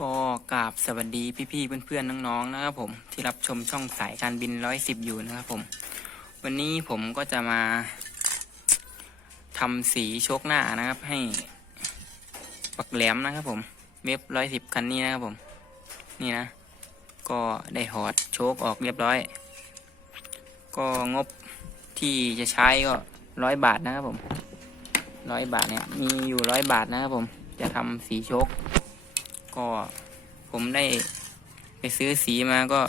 ก็กราบสวัสดีพี่ๆเพื่อนๆน้องๆนะครับผมที่รับชมช่องสายการบินร้อยสิบอยู่นะครับผม วันนี้ผมก็จะมาทำสีโชคหน้านะครับ ให้ปักแหลมนะครับผมเว็บร้อยสิบคันนี้นะครับผม นี่นะ ก็ได้ถอดโชคออกเรียบร้อย ก็งบที่จะใช้ก็ร้อยบาทนะครับผมร้อยบาทเนี่ยมีอยู่ร้อยบาทนะครับผมจะทำสีโชค ก็ผมได้ไปซื้อสีมาก็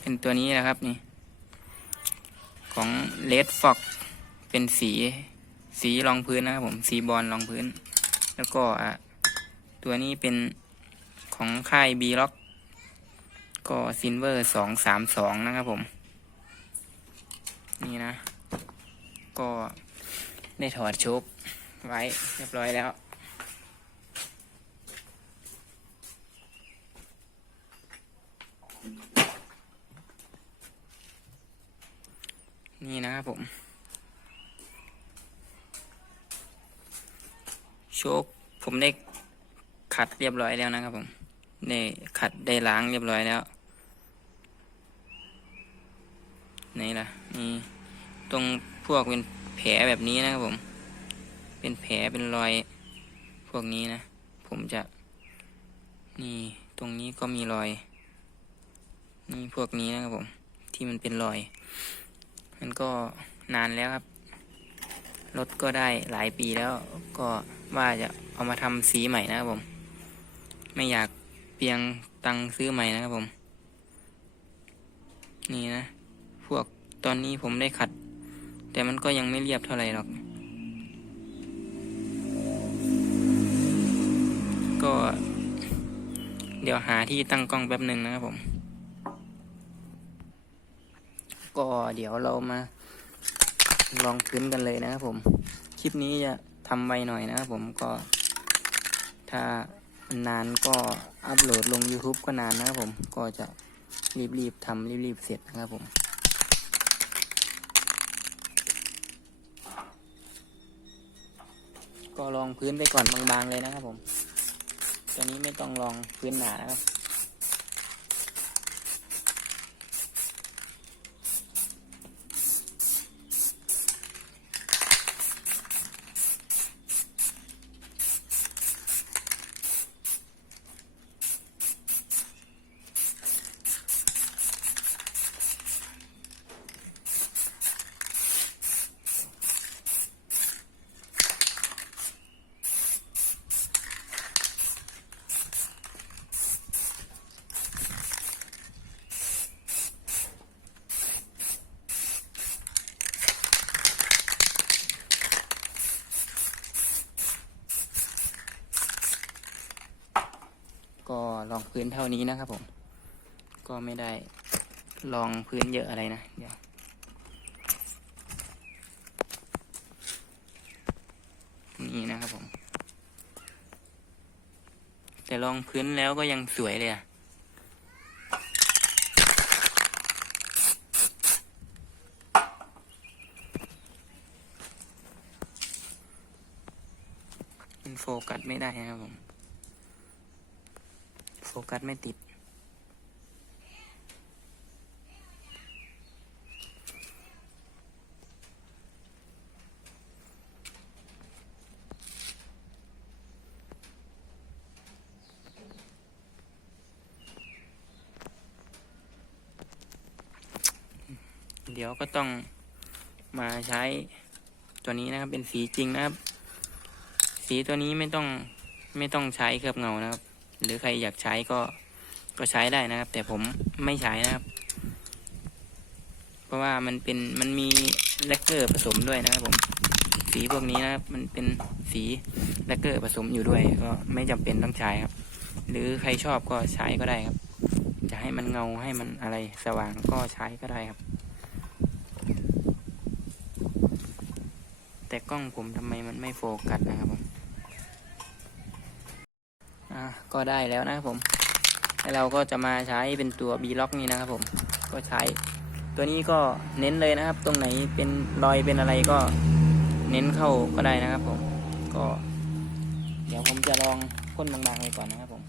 เป็นตัวนี้นะครับนี่ ของเลดฟอกเป็นสีสีรองพื้นนะครับผมสีบอลรองพื้น แล้วก็ตัวนี้เป็นของค่ายบีล็อกก็ซินเวอร์สองสามสองนะครับผม นี่นะ ก็ได้ถอดชุบไว้เรียบร้อยแล้ว นี่นะครับผม โชคผมได้ขัดเรียบร้อยแล้วนะครับผมได้ขัดได้ล้างเรียบร้อยแล้วนี่ล่ะนี่ตรงพวกเป็นแผลแบบนี้นะครับผม เป็นแผลเป็นรอยพวกนี้นะ ผมจะ นี่ตรงนี้ก็มีรอย นี่พวกนี้นะครับผม ที่มันเป็นรอย มันก็นานแล้วครับ รถก็ได้หลายปีแล้ว ก็ว่าจะเอามาทำสีใหม่นะครับผม ไม่อยากเปียงตังซื้อใหม่นะครับผม นี่นะ พวกตอนนี้ผมได้ขัด แต่มันก็ยังไม่เรียบเท่าไหร่หรอก ก็ เดี๋ยวหาที่ตั้งกล้องแป๊บหนึ่งนะครับผม ก็เดี๋ยวเรามาลองพื้นกันเลยนะครับผม คลิปนี้จะทำไวหน่อยนะครับผมก็ ถ้านานก็อัปโหลดลง YouTube ก็นานนะครับผมก็จะรีบๆทำรีบๆเสร็จนะครับผมก็ลองพื้นไปก่อนบางๆเลยนะครับผมตัวนี้ไม่ต้องลองพื้นหนานะครับ ก็ ลองพื้นเท่านี้นะครับผม ก็ไม่ได้ลองพื้นเยอะอะไรนะเดี๋ยวนี่นะครับผม แต่ลองพื้นแล้วก็ยังสวยเลยอะมันโฟกัสไม่ได้นะครับผม โฟกัสไม่ติด เดี๋ยวก็ต้องมาใช้ตัวนี้นะครับเป็นสีจริงนะครับ สีตัวนี้ไม่ต้องไม่ต้องใช้เคลือบเงานะครับ หรือใครอยากใช้ก็ก็ใช้ได้นะครับ แต่ผมไม่ใช้นะครับ เพราะว่ามันเป็นมันมีแลกเกอร์ผสมด้วยนะครับ ผมสีพวกนี้นะครับมันเป็นสีแลกเกอร์ผสมอยู่ด้วย ก็ไม่จำเป็นต้องใช้ครับ หรือใครชอบก็ใช้ก็ได้ครับ จะให้มันเงาให้มันอะไรสว่างก็ใช้ก็ได้ครับ แต่กล้องผมทำไมมันไม่โฟกัสนะครับผม ก็ได้แล้วนะครับผมแล้วเราก็จะมาใช้เป็นตัว B ล็อกนี่นะครับผมก็ใช้ ตัวนี้ก็เน้นเลยนะครับ ตรงไหนเป็นรอยเป็นอะไรก็เน้นเข้าก็ได้นะครับผมก็ เดี๋ยวผมจะลองพ่นบางๆไปก่อนนะครับผม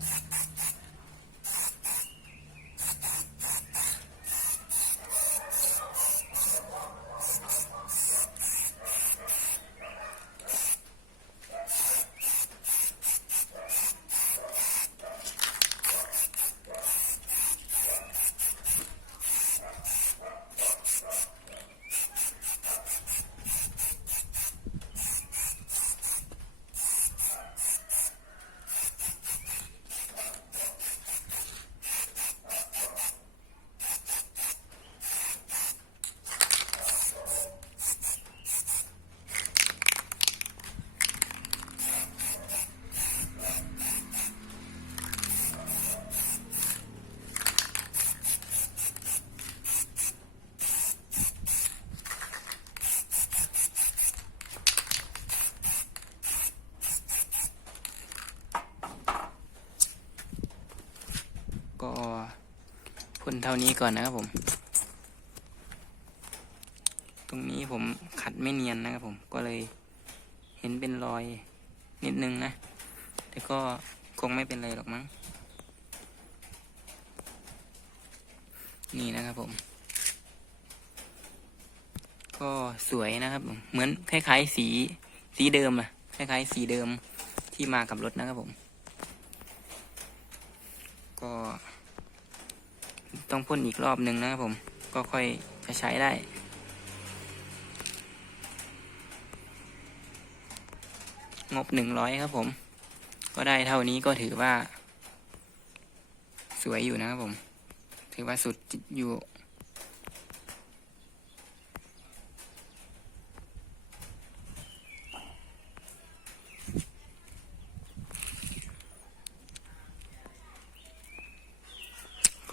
ก็ พ่นเท่านี้ก่อนนะครับผม ตรงนี้ผมขัดไม่เนียนนะครับผม ก็เลยเห็นเป็นรอยนิดนึงนะ แต่ก็คงไม่เป็นไรหรอกมั้ง นี่นะครับผม ก็สวยนะครับผม เหมือนคล้ายๆสีสีเดิมอะคล้ายๆสีเดิมที่มากับรถนะครับผม ก็ ต้องพ่นอีกรอบหนึ่งนะครับผมก็ค่อยจะใช้ได้ งบหนึ่งร้อยครับผม ก็ได้เท่านี้ก็ถือว่า สวยอยู่นะครับผม ถือว่าสุดอยู่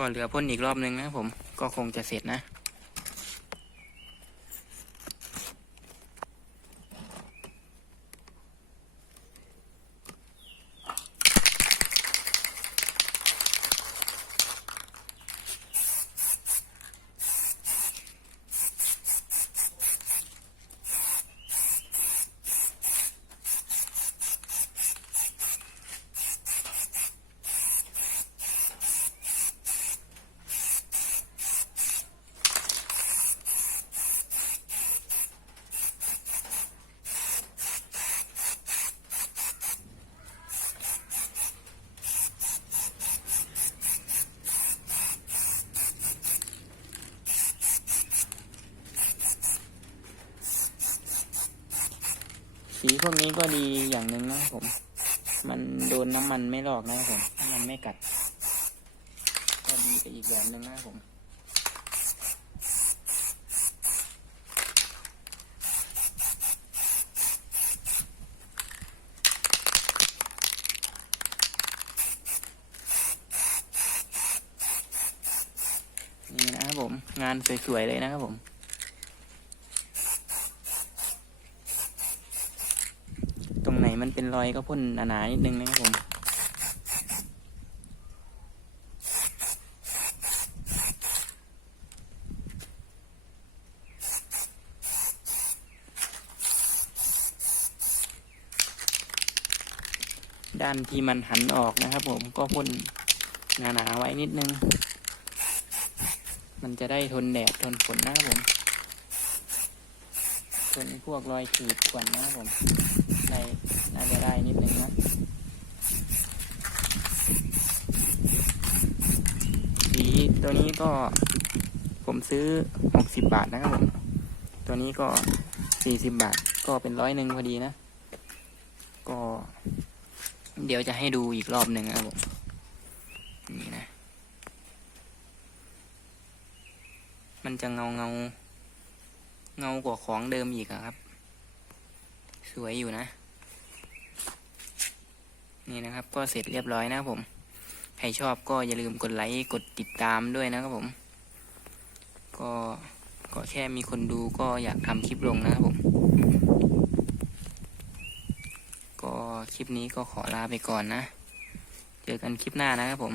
ก็เหลือพ่นอีกรอบนึงนะผมก็คงจะเสร็จนะ สีพวกนี้ก็ดีอย่างหนึ่งนะผม มันโดนน้ำมันไม่ลอกนะครับผมน้ำมันไม่กัด ก็ดีไปอีกแบบหนึ่งนะครับผมนี่นะครับผม งานสวยๆเลยนะครับผม ต รอยก็พ่นหนาๆนิดนึงนะครับผมด้านที่มันหันออกนะครับผมก็พ่นหนาๆไว้นิดนึง มันจะได้ทนแดดทนฝนนะครับผม ทนพวกรอยขีดข่วนนะครับผมได้น่าจะได้นิดนึงนะสีตัวนี้ก็ผมซื้อหกสิบบาทนะครับผม ตัวนี้ก็สี่สิบบาทก็เป็นร้อยหนึ่งพอดีนะ ก็ เดี๋ยวจะให้ดูอีกรอบหนึ่งนะครับผมนี่นะ มันจะเงาเงา เงากว่าของเดิมอีกอะครับ สวยอยู่นะ นี่นะครับ ก็เสร็จเรียบร้อยนะผม ใครชอบก็อย่าลืมกดไลค์กดติดตามด้วยนะครับผม ก็ก็แค่มีคนดูก็อยากทำคลิปลงนะครับผม ก็คลิปนี้ก็ขอลาไปก่อนนะ เจอกันคลิปหน้านะครับผม